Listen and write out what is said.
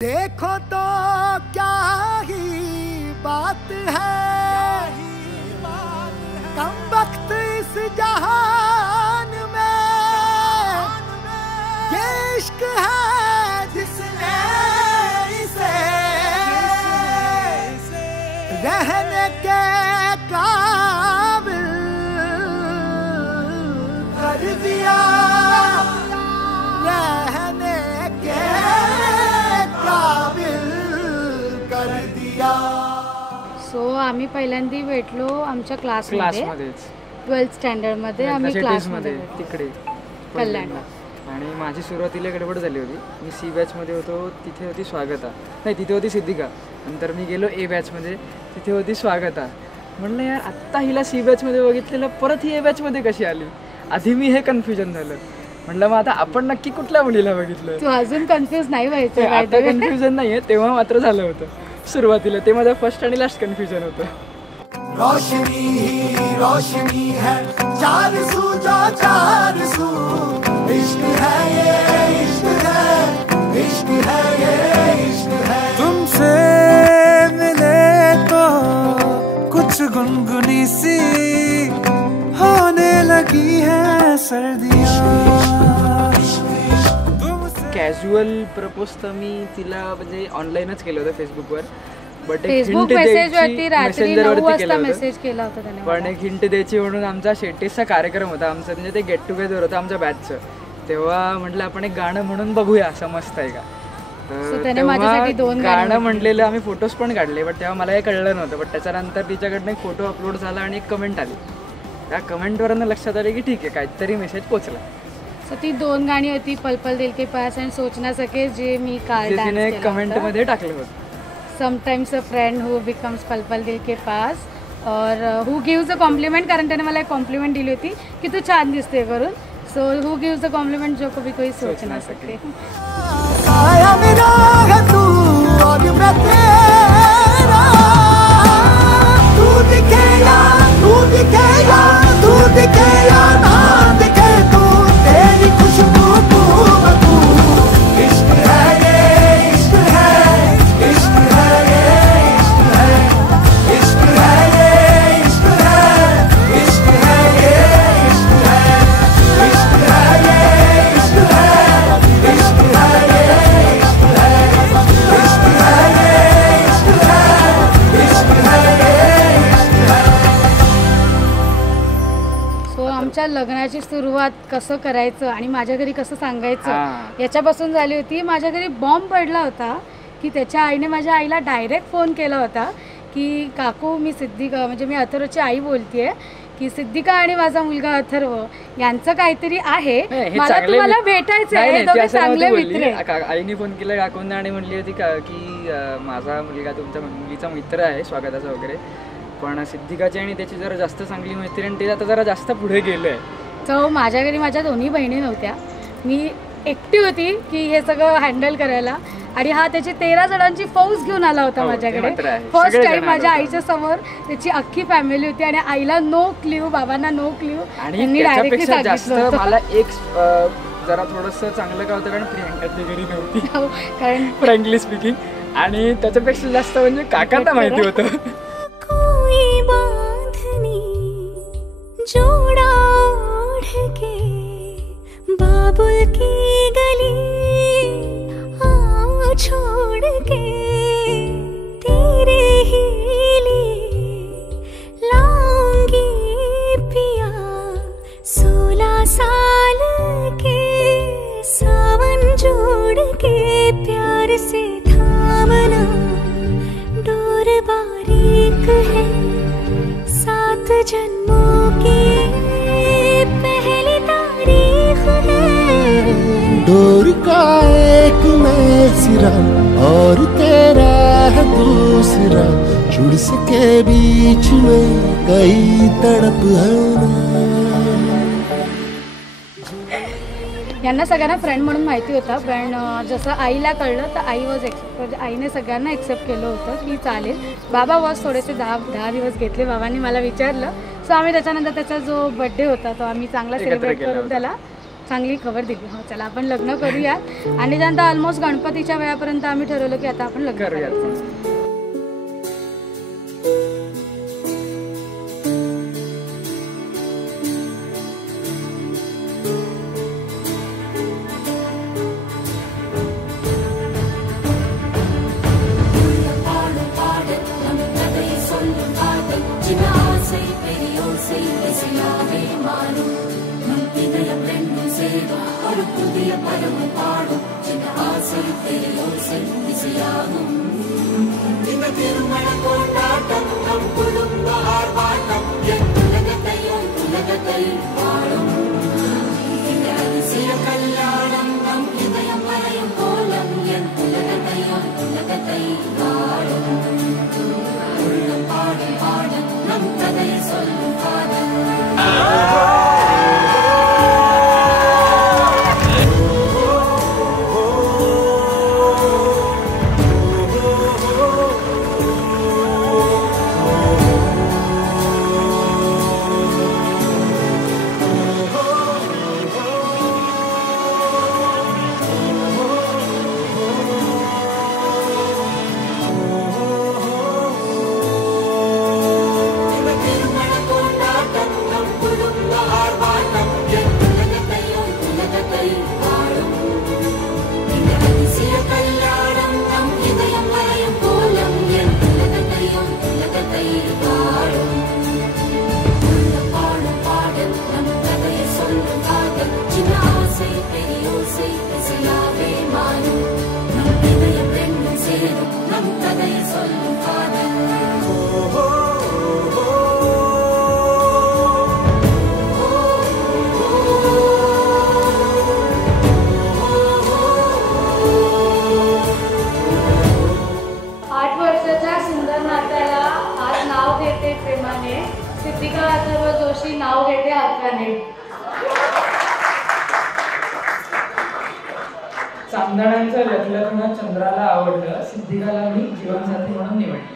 देखो तो क्या ही बात है, कम वक्त इस जहान में, ये इश्क है जिसने इसे रहने के काबिल कर दिया, रहने के सो आम्ही पहिल्यांदा भेटलो आमच्या क्लासमध्ये 12th स्टँडर्डमध्ये आम्ही क्लासमध्ये तिकडे कल्याण. आणि माझी सुरुवातीला गडबड झाली होती. मी सी बॅचमध्ये होतो, तिथे होती स्वागता, नाही तिथे होती सिद्धिका. नंतर मी गेलो ए बॅचमध्ये, तिथे होती स्वागता. म्हणलं यार आत्ता हिला सी बॅचमध्ये बघितलेलं, परत ही ए बॅचमध्ये कशी आली. आधी मी हे कन्फ्युजन झालं. म्हटलं मग आता आपण नक्की कुठल्या मुलीला बघितलं. तू अजून कन्फ्यूज नाही व्हायचं. आता कन्फ्युजन नाहीये, तेव्हा मात्र झालं होतं सुरुवातीला. ते माझं फर्स्ट आणि लास्ट कन्फ्युजन होतं. रोशनी ही रोशनी है, चार सू जो चार सू, इश्क है ये इश्क है, इश्क है ये इश्क है. तुमसे मिले तो कुछ गुनगुनी सी होने लगी है सर्दियाँ. कॅज्युअल प्रपोज तर मी तिला म्हणजे ऑनलाईनच केलं होतं फेसबुकवर. बट फेसबुक मेसेजवरती रात्री 9 वाजता मेसेज केला होता त्याने. पण एक हिंट द्यायची म्हणून आमचा शेटेसचा कार्यक्रम होता आमचा, म्हणजे ते गेट टुगेदर होतं आमच्या बॅचचं. तेव्हा म्हटलं आपण एक गाणं म्हणून बघूया, समजतं आहे का. तर गाणं म्हणलेलं आम्ही फोटोज पण काढले. बट तेव्हा मला हे कळलं नव्हतं. बट त्याच्यानंतर तिच्याकडनं एक फोटो अपलोड झाला आणि एक कमेंट आली. त्या कमेंटवरनं लक्षात आलं की ठीक आहे, काहीतरी मेसेज पोचला. सो ती 2 गाणी होती, पल पल दिल के पास आणि सोचना सके, जे मी काल तिने कमेंटमध्ये टाकलं होतं. Sometimes a friend who becomes पल पल दिल के पास और हु गिव्स अ कॉम्प्लिमेंट, कारण त्याने मला एक कॉम्प्लिमेंट दिली होती की तू छान दिसते करून. So who gives a compliment जो कभी कोई सोच ना सके. लग्नाची सुरुवात कसं करायचं आणि माझ्या घरी कसं सांगायचं याच्यापासून झाली होती. माझ्या घरी बॉम्ब पडला होता की त्याच्या आईने माझ्या आईला डायरेक्ट फोन केला होता की काकू मी सिद्धिका, म्हणजे मी अथर्वची आई बोलतेय, की सिद्धिका आणि माझा मुलगा अथर्व यांचं काहीतरी आहे, मला तुम्हाला भेटायचं आहे. चांगले मित्र. आईने फोन केला काकूंना आणि म्हणली होती की माझा मुलगा तुमच्या मुलीचा मित्र आहे स्वागताचा वगैरे, पण सिद्धिकाची आणि त्याची जरा जास्त चांगली मैत्रीण, ते आता जरा जास्त पुढे गेलं आहे. तर माझ्या घरी माझ्या दोन्ही बहिणी नव्हत्या, मी एकटी होती की हे सगळं हँडल करायला. आणि हा त्याची 13 जणांची फौज घेऊन आला होता माझ्याकडे. फर्स्ट टाइम माझ्या आईच्या समोर त्याची अख्खी फॅमिली होती आणि आईला नो क्ल्यू, बाबांना नो क्ल्यू. आणि डायरेक्टली सांगितलं. मला एक जरा थोडंसं चांगलं काय होतं, कारण प्रियंकाची घरी नव्हती, कारण फ्रँकली स्पीकिंग. आणि त्याच्यापेक्षा जास्त म्हणजे काकांना माहिती होतं. कोई बांधनी जोड़ा ओढ़ के बाबुल की गली आओ छोड़ के तेरे ही लिए लाऊंगी पिया 16 साल के सावन जोड़ के प्यार से थामना डोर बारीक है 7 जन्मों की पहली तारीख है. डोर का एक मैं सिरा और तेरा है दूसरा, जुड़ सके बीच में कई तड़प है. यांना सगळ्यांना फ्रेंड म्हणून माहिती होता. पण जसं आईला कळलं तर आईने सगळ्यांना एक्सेप्ट केलं होतं की चालेल. बाबा वॉज थोडेसे 10 दिवस घेतले. बाबांनी मला विचारलं. सो आम्ही त्याच्यानंतर त्याचा जो बर्थडे होता तो आम्ही चांगला सेलिब्रेट करून त्याला चांगली खबर दिली. हो चला आपण लग्न करूयात. आणि त्यानंतर ऑलमोस्ट गणपतीच्या वेळापर्यंत आम्ही ठरवलं की आता आपण लग्न करूयात. चांदण्यांचं लग्न चंद्राला आवडलं, सिद्धिकाला मी जीवनसाथी म्हणून निवडलं.